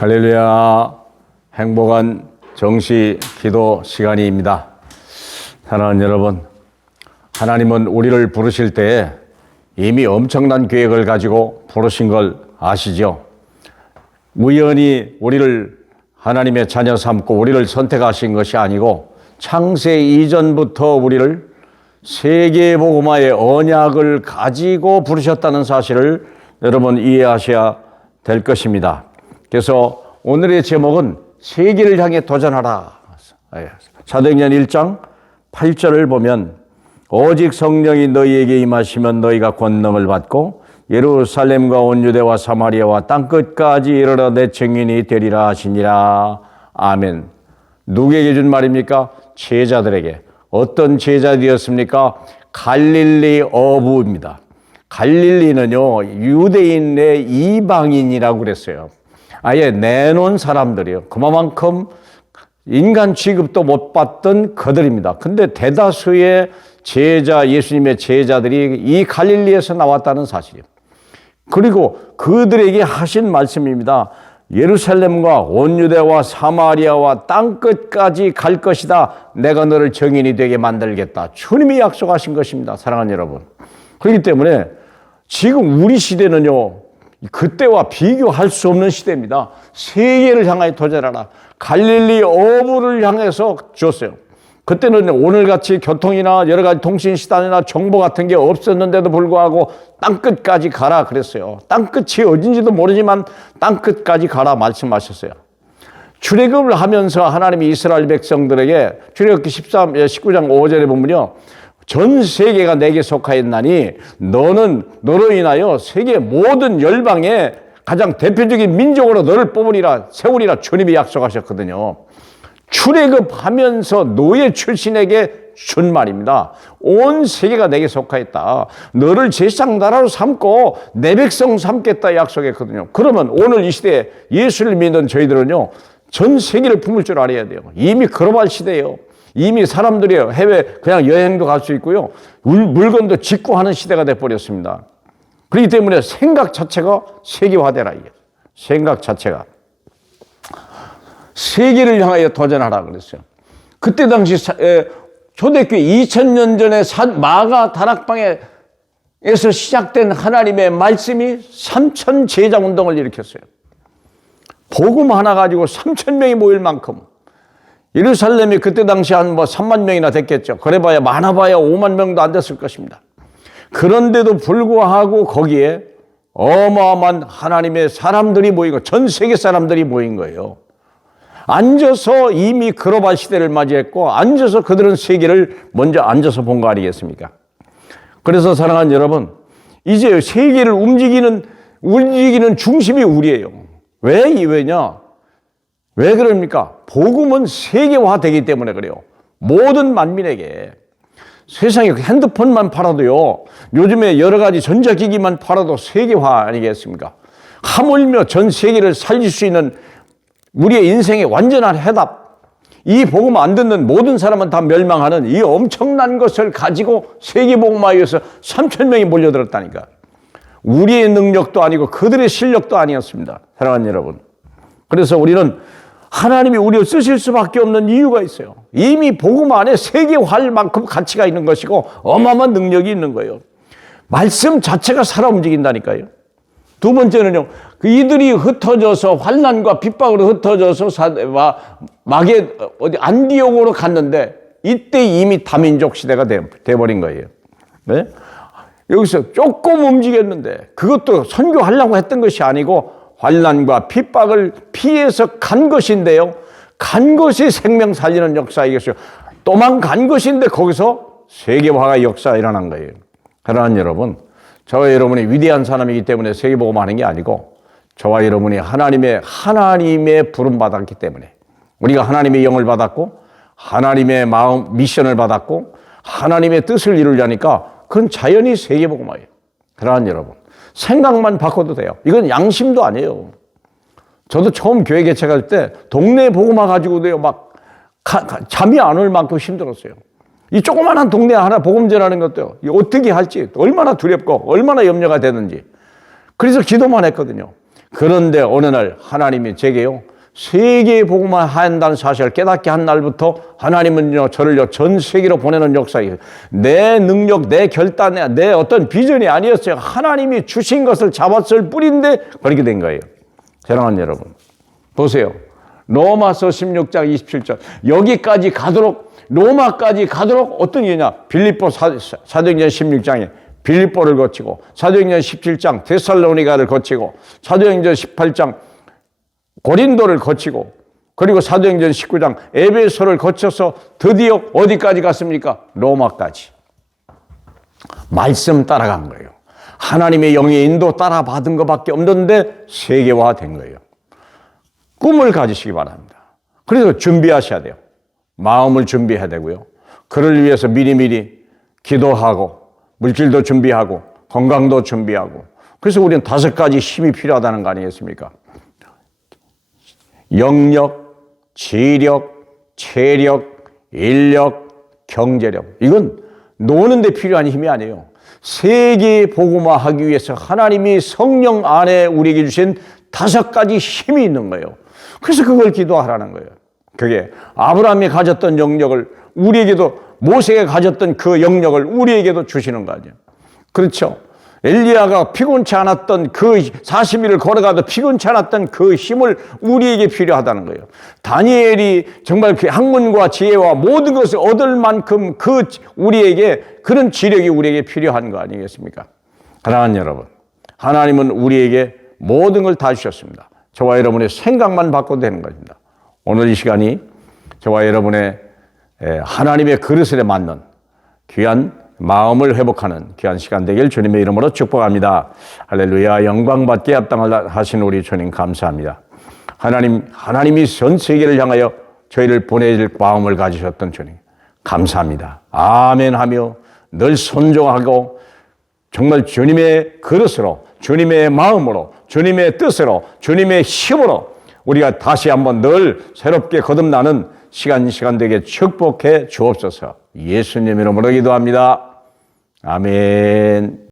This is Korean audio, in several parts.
할렐루야. 행복한 정시 기도 시간입니다. 사랑하는 여러분, 하나님은 우리를 부르실 때 이미 엄청난 계획을 가지고 부르신 걸 아시죠? 우연히 우리를 하나님의 자녀 삼고 우리를 선택하신 것이 아니고 창세 이전부터 우리를 세계복음화의 언약을 가지고 부르셨다는 사실을 여러분 이해하셔야 될 것입니다. 그래서 오늘의 제목은 세계를 향해 도전하라. 사도행전 1장 8절을 보면 오직 성령이 너희에게 임하시면 너희가 권능을 받고 예루살렘과 온 유대와 사마리아와 땅끝까지 이르러 내 증인이 되리라 하시니라. 아멘. 누구에게 준 말입니까? 제자들에게. 어떤 제자들이었습니까? 갈릴리 어부입니다. 갈릴리는요, 유대인의 이방인이라고 그랬어요. 아예 내놓은 사람들이요. 그만큼 인간 취급도 못 받던 그들입니다. 근데 대다수의 예수님의 제자들이 이 갈릴리에서 나왔다는 사실이에요. 그리고 그들에게 하신 말씀입니다. 예루살렘과 온 유대와 사마리아와 땅끝까지 갈 것이다. 내가 너를 증인이 되게 만들겠다. 주님이 약속하신 것입니다. 사랑하는 여러분. 그렇기 때문에 지금 우리 시대는요, 그때와 비교할 수 없는 시대입니다. 세계를 향하여 도전하라. 갈릴리 어부를 향해서 줬어요. 그때는 오늘같이 교통이나 여러 가지 통신수단이나 정보 같은 게 없었는데도 불구하고 땅끝까지 가라 그랬어요. 땅끝이 어딘지도 모르지만 땅끝까지 가라 말씀하셨어요. 출애굽을 하면서 하나님이 이스라엘 백성들에게 출애굽기 19장 5절에 보면요, 전 세계가 내게 속하였나니 너는 너로 인하여 세계 모든 열방에 가장 대표적인 민족으로 너를 뽑으리라 세우리라 주님이 약속하셨거든요. 출애굽하면서 노예 출신에게 준 말입니다. 온 세계가 내게 속하였다. 너를 제사장 나라로 삼고 내 백성 삼겠다 약속했거든요. 그러면 오늘 이 시대에 예수를 믿는 저희들은요, 전 세계를 품을 줄 알아야 돼요. 이미 글로벌 시대예요. 이미 사람들이 해외 그냥 여행도 갈 수 있고요. 물건도 직구하는 시대가 돼버렸습니다. 그렇기 때문에 생각 자체가 세계화되라. 이게. 생각 자체가. 세계를 향하여 도전하라 그랬어요. 그때 당시 초대교회 2000년 전에 마가 다락방에서 시작된 하나님의 말씀이 3천 제자 운동을 일으켰어요. 복음 하나 가지고 3천 명이 모일 만큼. 예루살렘이 그때 당시 한 3만 명이나 됐겠죠. 그래봐야 많아봐야 5만 명도 안 됐을 것입니다. 그런데도 불구하고 거기에 어마어마한 하나님의 사람들이 모이고 전 세계 사람들이 모인 거예요. 앉아서 이미 글로벌 시대를 맞이했고 앉아서 그들은 세계를 먼저 앉아서 본 거 아니겠습니까? 그래서 사랑하는 여러분, 이제 세계를 움직이는 중심이 우리예요. 왜냐? 왜 그럽니까? 복음은 세계화되기 때문에 그래요. 모든 만민에게. 세상에 핸드폰만 팔아도요, 요즘에 여러 가지 전자기기만 팔아도 세계화 아니겠습니까? 하물며 전 세계를 살릴 수 있는 우리의 인생의 완전한 해답. 이 복음 안 듣는 모든 사람은 다 멸망하는 이 엄청난 것을 가지고 세계복음화위해서 3천 명이 몰려들었다니까. 우리의 능력도 아니고 그들의 실력도 아니었습니다. 사랑하는 여러분. 그래서 우리는 하나님이 우리를 쓰실 수밖에 없는 이유가 있어요. 이미 복음 안에 세계화할 만큼 가치가 있는 것이고 어마어마한 능력이 있는 거예요. 말씀 자체가 살아 움직인다니까요. 두 번째는요, 이들이 흩어져서 환난과 핍박으로 흩어져서 막에 안디옥으로 갔는데 이때 이미 다민족 시대가 돼버린 거예요. 네? 여기서 조금 움직였는데 그것도 선교하려고 했던 것이 아니고 환난과 핍박을 피해서 간 것인데요. 간 것이 생명 살리는 역사이겠어요. 도망간 것인데 거기서 세계화가 역사가 일어난 거예요. 사랑하는 여러분, 저와 여러분이 위대한 사람이기 때문에 세계복음하는 게 아니고 저와 여러분이 하나님의 부름 받았기 때문에 우리가 하나님의 영을 받았고 하나님의 마음 미션을 받았고 하나님의 뜻을 이루려니까 그건 자연히 세계복음화예요. 사랑하는 여러분, 생각만 바꿔도 돼요. 이건 양심도 아니에요. 저도 처음 교회 개척할 때 동네 복음화 가지고도요, 막 잠이 안 올 만큼 힘들었어요. 이 조그마한 동네 하나 복음 전하는 것도 어떻게 할지 얼마나 두렵고 얼마나 염려가 되는지. 그래서 기도만 했거든요. 그런데 어느 날 하나님이 제게요, 세계에 복음을 한다는 사실을 깨닫게 한 날부터 하나님은요, 저를요, 전 세계로 보내는 역사예요. 내 능력, 내 결단, 내 어떤 비전이 아니었어요. 하나님이 주신 것을 잡았을 뿐인데 그렇게 된 거예요. 사랑하는 여러분, 보세요. 로마서 16장 27절. 여기까지 가도록, 로마까지 가도록 어떤 일이냐? 빌립보 사도행전 16장에 빌립보를 거치고, 사도행전 17장 데살로니가를 거치고, 사도행전 18장 고린도를 거치고, 그리고 사도행전 19장 에베소를 거쳐서 드디어 어디까지 갔습니까? 로마까지. 말씀 따라간 거예요. 하나님의 영의 인도 따라 받은 것밖에 없는데 세계화된 거예요. 꿈을 가지시기 바랍니다. 그래서 준비하셔야 돼요. 마음을 준비해야 되고요. 그를 위해서 미리미리 기도하고, 물질도 준비하고, 건강도 준비하고. 그래서 우리는 5가지 힘이 필요하다는 거 아니겠습니까? 영력, 지력, 체력, 인력, 경제력. 이건 노는 데 필요한 힘이 아니에요. 세계 복음화하기 위해서 하나님이 성령 안에 우리에게 주신 5가지 힘이 있는 거예요. 그래서 그걸 기도하라는 거예요. 그게 아브라함이 가졌던 영역을 우리에게도, 모세가 가졌던 그 영역을 우리에게도 주시는 거 아니에요. 그렇죠. 엘리야가 피곤치 않았던 그 40일을 걸어가도 피곤치 않았던 그 힘을 우리에게 필요하다는 거예요. 다니엘이 정말 그 학문과 지혜와 모든 것을 얻을 만큼 우리에게 그런 지력이 우리에게 필요한 거 아니겠습니까? 사랑하는 여러분, 하나님은 우리에게 모든 걸 다 주셨습니다. 저와 여러분의 생각만 바꿔도 되는 것입니다. 오늘 이 시간이 저와 여러분의 하나님의 그릇에 맞는 귀한 마음을 회복하는 귀한 시간 되길 주님의 이름으로 축복합니다. 할렐루야. 영광받게 합당하신 우리 주님 감사합니다. 하나님이 전 세계를 향하여 저희를 보내줄 마음을 가지셨던 주님 감사합니다. 아멘 하며 늘 순종하고 정말 주님의 그릇으로, 주님의 마음으로, 주님의 뜻으로, 주님의 힘으로 우리가 다시 한번 늘 새롭게 거듭나는 시간 되게 축복해 주옵소서. 예수님 이름으로 기도합니다. 아멘.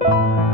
니다